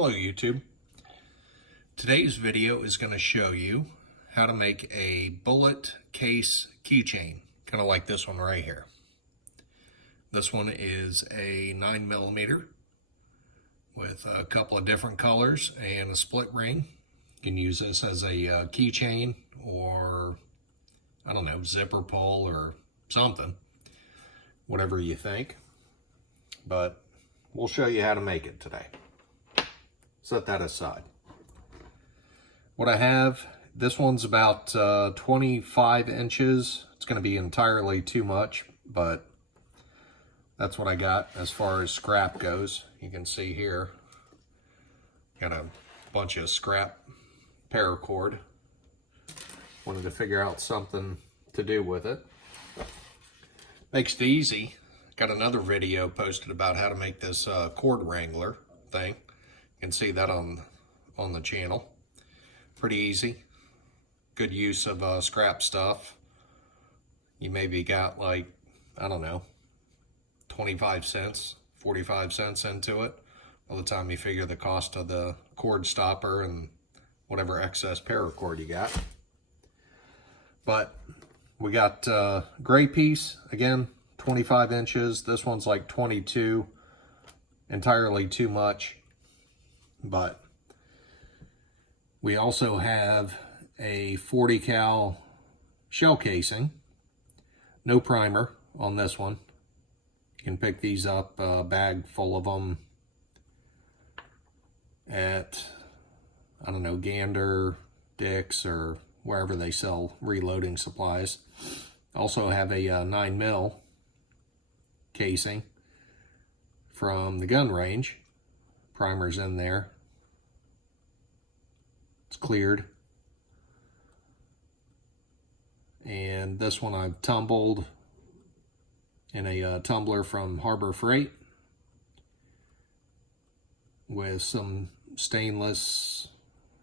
Hello YouTube. Today's video is going to show you how to make a bullet case keychain, kind of like this one right here. This one is a 9mm with a couple of different colors and a split ring. You can use this as a keychain or, I don't know, zipper pull or something, whatever you think. But we'll show you how to make it today. Set that aside. What I have, this one's about 25 inches. It's going to be entirely too much, but that's what I got as far as scrap goes. You can see here, got a bunch of scrap paracord. Wanted to figure out something to do with it. Makes it easy. Got another video posted about how to make this cord wrangler thing. You can see that on the channel. Pretty easy. Good use of scrap stuff. You maybe got like, I don't know, 25 cents, 45 cents into it by the time you figure the cost of the cord stopper and whatever excess paracord you got. But we got gray piece, again, 25 inches. This one's like 22, entirely too much. But we also have a 40 cal shell casing, no primer on this one. You can pick these up, a bag full of them at, I don't know, Gander, Dick's, or wherever they sell reloading supplies. Also have a 9mm casing from the gun range. Primer's in there. It's cleared. And this one I've tumbled in a tumbler from Harbor Freight with some stainless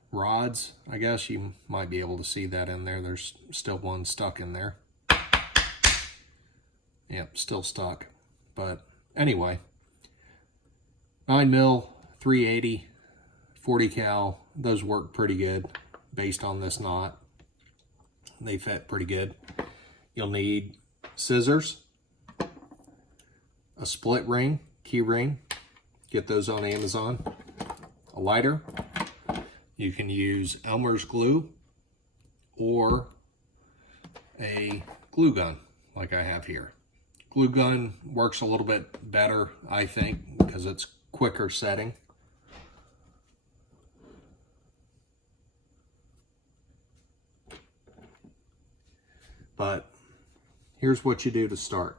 rods. I guess you might be able to see that in there. There's still one stuck in there. Yep, still stuck. But anyway, 9mm, 380, 40 cal, those work pretty good based on this knot. They fit pretty good. You'll need scissors, a split ring, key ring, get those on Amazon, a lighter. You can use Elmer's glue or a glue gun like I have here. Glue gun works a little bit better, I think, because it's quicker setting. But here's what you do to start.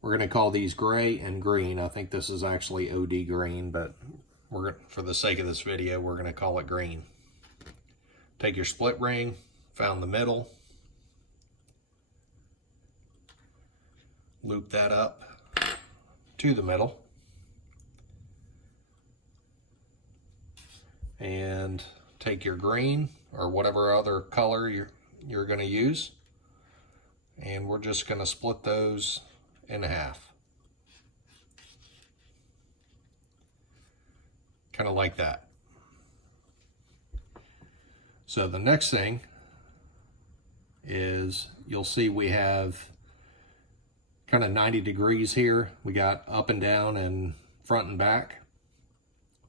We're going to call these gray and green. I think this is actually OD green, but for the sake of this video, we're going to call it green. Take your split ring, found the middle, loop that up to the middle, and take your green or whatever other color you're going to use, and we're just going to split those in half, kind of like that. So the next thing is, you'll see we have kind of 90 degrees here. We got up and down and front and back.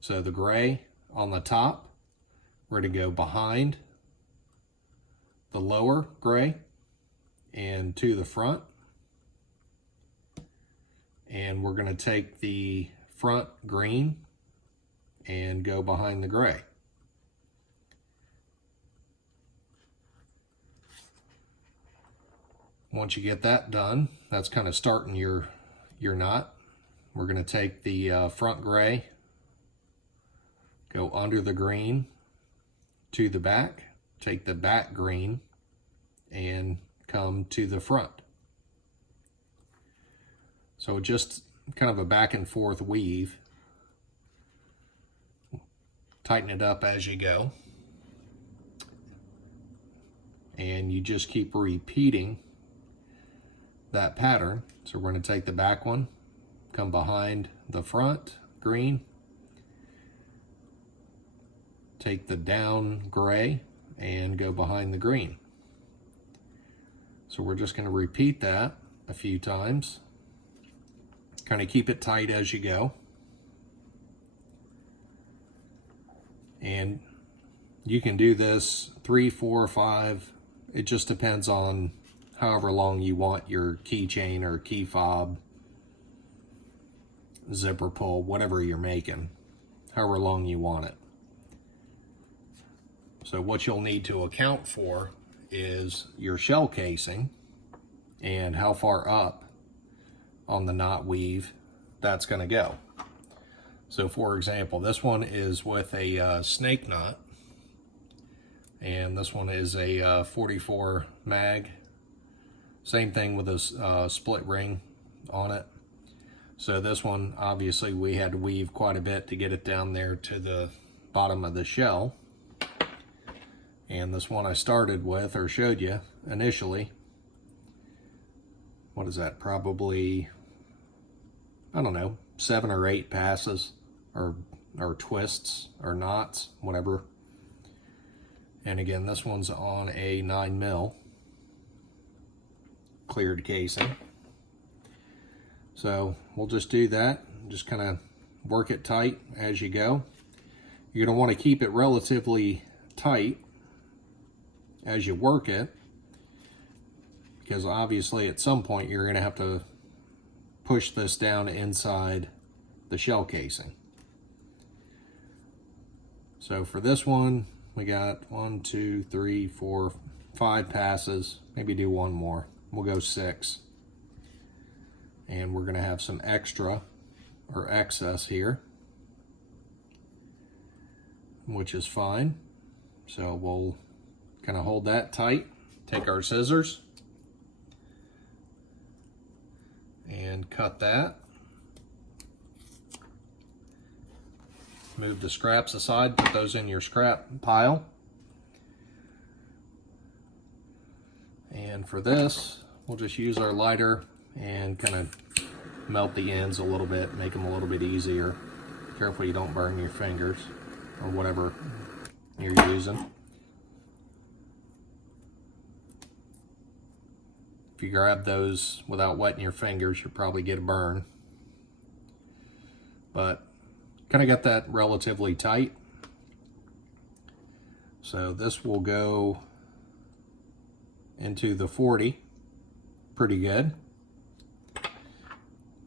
So the gray on the top, we're going to go behind the lower gray and to the front. And we're going to take the front green and go behind the gray. Once you get that done, that's kind of starting your knot. We're going to take the front gray, go under the green to the back, take the back green and come to the front. So just kind of a back and forth weave. Tighten it up as you go. And you just keep repeating that pattern. So we're going to take the back one, come behind the front green, take the down gray and go behind the green. So we're just going to repeat that a few times. Kind of keep it tight as you go. And you can do this 3, 4, 5. It just depends on however long you want your keychain or key fob, zipper pull, whatever you're making, however long you want it. So what you'll need to account for is your shell casing and how far up on the knot weave that's going to go. So for example, this one is with a snake knot, and this one is a 44 mag. Same thing with a split ring on it. So this one, obviously we had to weave quite a bit to get it down there to the bottom of the shell. And this one I started with, or showed you initially, what is that, probably, I don't know, 7 or 8 passes, or twists, or knots, whatever. And again, this one's on a 9mm cleared casing. So we'll just do that, just kind of work it tight as you go. You're going to want to keep it relatively tight as you work it, because obviously at some point you're going to have to push this down inside the shell casing. So for this one, we got 1, 2, 3, 4, 5 passes, maybe do one more. We'll go 6. And we're going to have some extra or excess here, which is fine. So we'll kind of hold that tight, take our scissors and cut that. Move the scraps aside, put those in your scrap pile. And for this, we'll just use our lighter and kind of melt the ends a little bit, make them a little bit easier. Careful you don't burn your fingers or whatever you're using. If you grab those without wetting your fingers, you'll probably get a burn. But kind of got that relatively tight. So this will go into the 40 pretty good.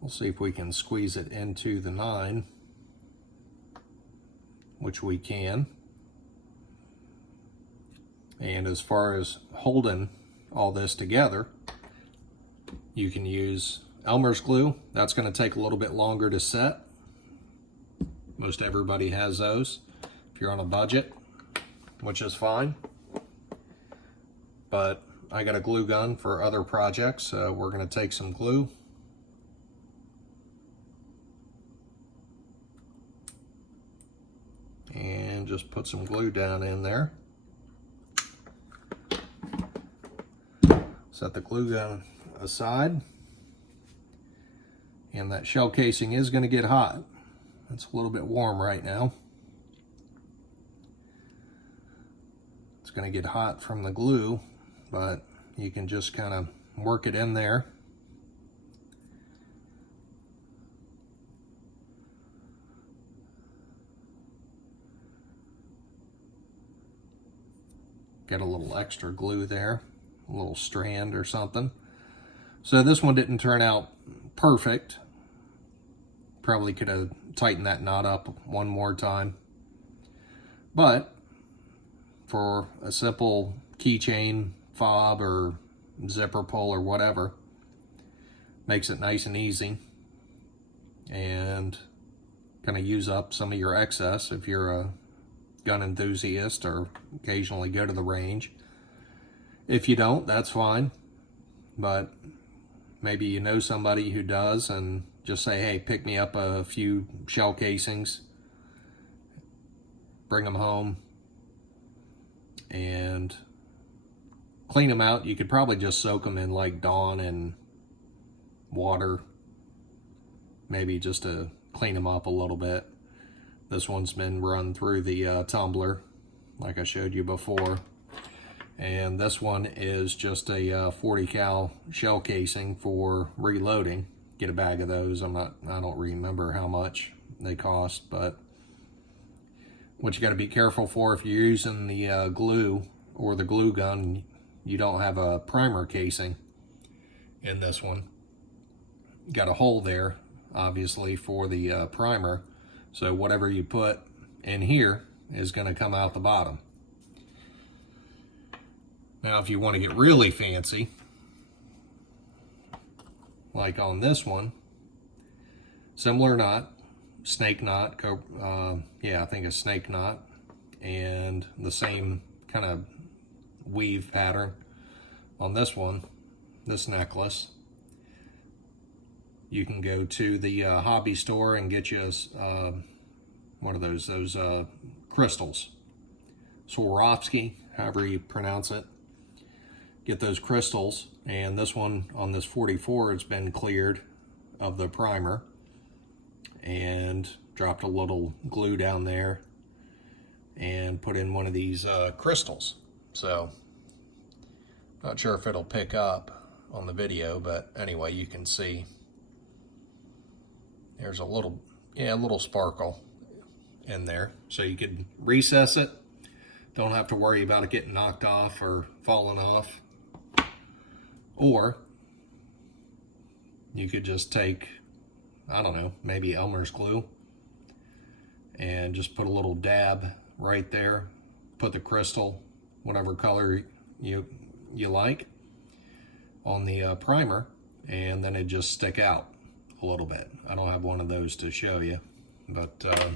We'll see if we can squeeze it into the 9, which we can. And as far as holding all this together, you can use Elmer's glue. That's going to take a little bit longer to set. Most everybody has those if you're on a budget, which is fine. But I got a glue gun for other projects, so we're going to take some glue. And just put some glue down in there. Set the glue gun aside. And that shell casing is going to get hot. It's a little bit warm right now. It's going to get hot from the glue, but you can just kind of work it in there. Get a little extra glue there, a little strand or something. So this one didn't turn out perfect. Probably could have tightened that knot up one more time. But for a simple keychain, fob, or zipper pull or whatever, makes it nice and easy. And kind of use up some of your excess if you're a gun enthusiast or occasionally go to the range. If you don't, that's fine. But maybe you know somebody who does, and just say, hey, pick me up a few shell casings, bring them home, and clean them out. You could probably just soak them in like Dawn and water, maybe just to clean them up a little bit. This one's been run through the tumbler, like I showed you before. And this one is just a 40 cal shell casing for reloading. Get a bag of those. I don't remember how much they cost, but what you got to be careful for if you're using the glue or the glue gun, you don't have a primer casing in this one. Got a hole there, obviously, for the primer. So whatever you put in here is going to come out the bottom. Now, if you want to get really fancy, like on this one, similar knot, snake knot, yeah, I think a snake knot, and the same kind of weave pattern on this one, this necklace. You can go to the hobby store and get you one of those crystals, Swarovski, however you pronounce it. Get those crystals, and this one on this 44, it's been cleared of the primer and dropped a little glue down there and put in one of these crystals. So not sure if it'll pick up on the video, but anyway, you can see there's a little sparkle in there. So you could recess it, don't have to worry about it getting knocked off or falling off. Or you could just take, I don't know, maybe Elmer's glue and just put a little dab right there, put the crystal, whatever color you like, on the primer, and then it just stick out a little bit. I don't have one of those to show you, but a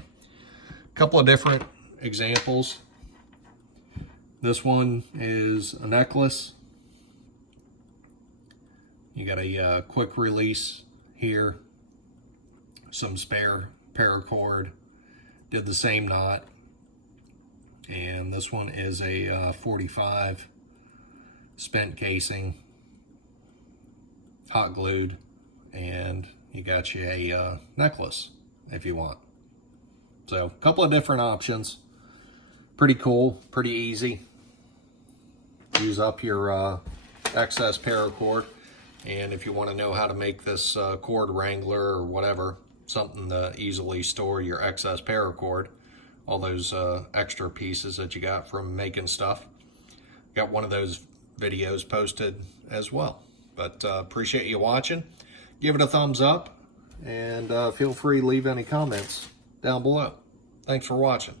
couple of different examples. This one is a necklace. You got a quick release here, some spare paracord, did the same knot, and this one is a 45 spent casing, hot glued, and you got you a necklace if you want. So a couple of different options. Pretty cool, pretty easy. Use up your excess paracord. And if you want to know how to make this cord wrangler or whatever, something to easily store your excess paracord, all those extra pieces that you got from making stuff, got one of those videos posted as well. But appreciate you watching. Give it a thumbs up, and feel free to leave any comments down below. Thanks for watching.